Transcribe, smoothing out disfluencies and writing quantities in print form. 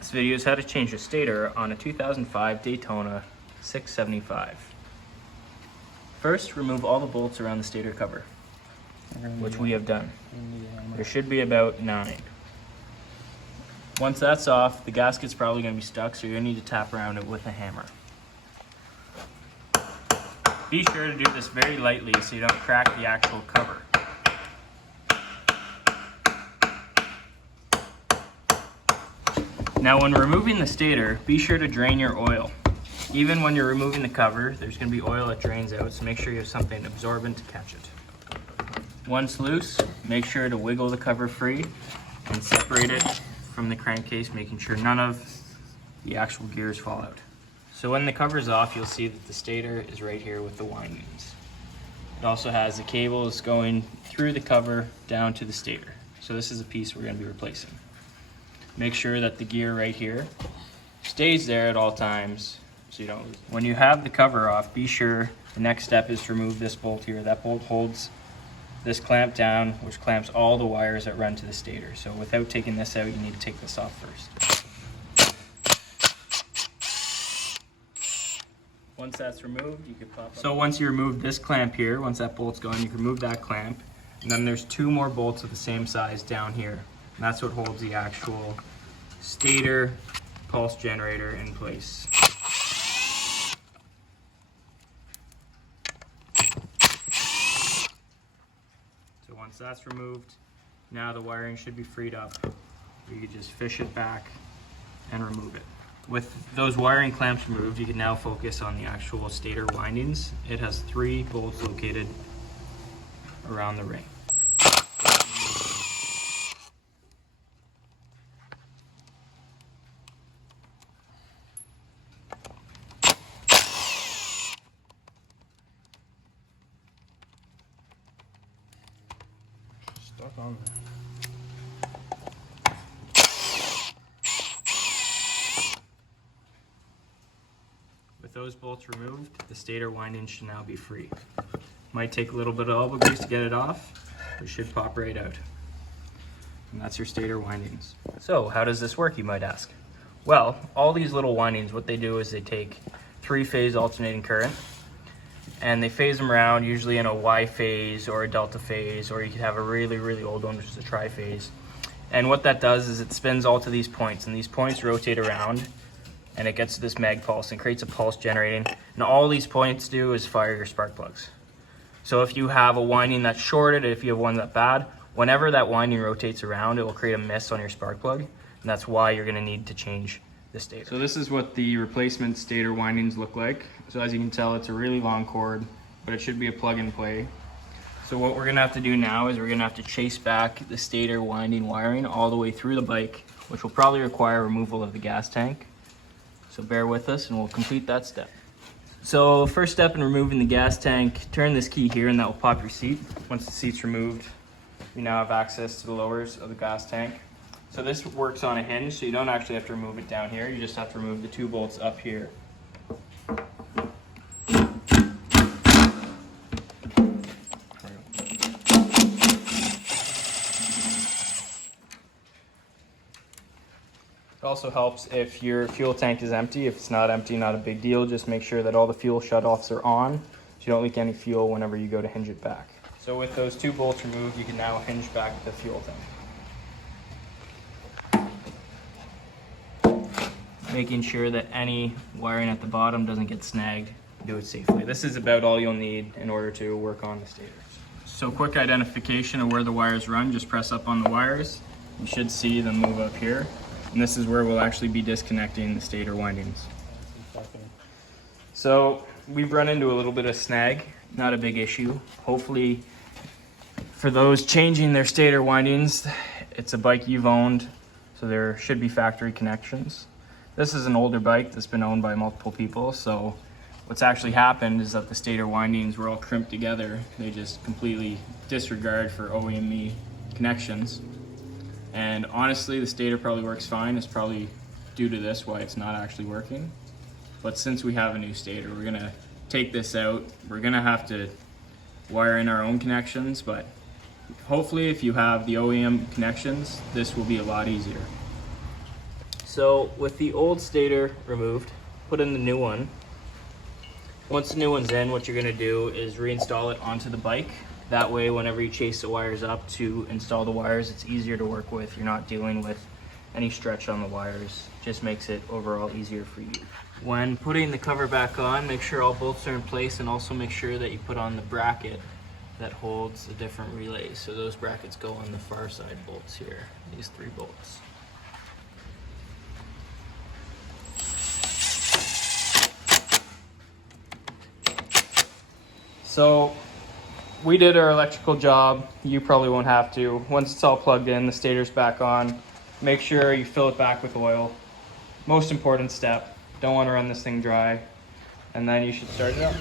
This video is how to change a stator on a 2005 Daytona 675. First, remove all the bolts around the stator cover, which we have done. There should be about 9. Once that's off, the gasket's probably going to be stuck, so you're going to need to tap around it with a hammer. Be sure to do this very lightly so you don't crack the actual cover. Now when removing the stator, be sure to drain your oil. Even when you're removing the cover, there's going to be oil that drains out, so make sure you have something absorbent to catch it. Once loose, make sure to wiggle the cover free and separate it from the crankcase, making sure none of the actual gears fall out. So when the cover's off, you'll see that the stator is right here with the windings. It also has the cables going through the cover down to the stator. So this is a piece we're going to be replacing. Make sure that the gear right here stays there at all times so you don't lose it. When you have the cover off, be sure the next step is to remove this bolt here. That bolt holds this clamp down, which clamps all the wires that run to the stator. So without taking this out, you need to take this off first. Once that's removed, you can pop up. So once you remove this clamp here, once that bolt's gone, you can remove that clamp. And then there's 2 more bolts of the same size down here. And that's what holds the actual stator pulse generator in place. So once that's removed, now the wiring should be freed up. You can just fish it back and remove it. With those wiring clamps removed, you can now focus on the actual stator windings. It has 3 bolts located around the ring. Stuck on there. With those bolts removed, the stator winding should now be free. Might take a little bit of elbow grease to get it off, but it should pop right out. And that's your stator windings. So how does this work, you might ask? Well, all these little windings, what they do is they take 3-phase alternating current and they phase them around, usually in a Y phase or a delta phase, or you could have a really, really old one, which is a tri-phase. And what that does is it spins all to these points, and these points rotate around, and it gets to this mag pulse and creates a pulse generating. And all these points do is fire your spark plugs. So if you have a winding that's shorted, if you have one that's bad, whenever that winding rotates around, it will create a miss on your spark plug, and that's why you're going to need to change the stator. So this is what the replacement stator windings look like. So as you can tell, it's a really long cord, but it should be a plug and play. So what we're going to have to do now is we're going to have to chase back the stator winding wiring all the way through the bike, which will probably require removal of the gas tank. So bear with us and we'll complete that step. So first step in removing the gas tank, turn this key here and that will pop your seat. Once the seat's removed, you now have access to the lowers of the gas tank. So this works on a hinge, so you don't actually have to remove it down here. You just have to remove the 2 bolts up here. It also helps if your fuel tank is empty. If it's not empty, not a big deal. Just make sure that all the fuel shutoffs are on so you don't leak any fuel whenever you go to hinge it back. So with those 2 bolts removed, you can now hinge back the fuel tank. Making sure that any wiring at the bottom doesn't get snagged. Do it safely. This is about all you'll need in order to work on the stator. So quick identification of where the wires run, just press up on the wires. You should see them move up here. And this is where we'll actually be disconnecting the stator windings. So we've run into a little bit of snag, not a big issue. Hopefully for those changing their stator windings, it's a bike you've owned, so there should be factory connections. This is an older bike that's been owned by multiple people, so what's actually happened is that the stator windings were all crimped together. They just completely disregard for OEM connections. And honestly, the stator probably works fine. It's probably due to this why it's not actually working. But since we have a new stator, we're gonna take this out. We're gonna have to wire in our own connections, but hopefully if you have the OEM connections, this will be a lot easier. So with the old stator removed, put in the new one. Once the new one's in, what you're gonna do is reinstall it onto the bike. That way, whenever you chase the wires up to install the wires, it's easier to work with. You're not dealing with any stretch on the wires. Just makes it overall easier for you. When putting the cover back on, make sure all bolts are in place, and also make sure that you put on the bracket that holds the different relays. So those brackets go on the far side bolts here, these 3 bolts. So we did our electrical job. You probably won't have to. Once it's all plugged in, the stator's back on. Make sure you fill it back with oil. Most important step. Don't want to run this thing dry. And then you should start it up.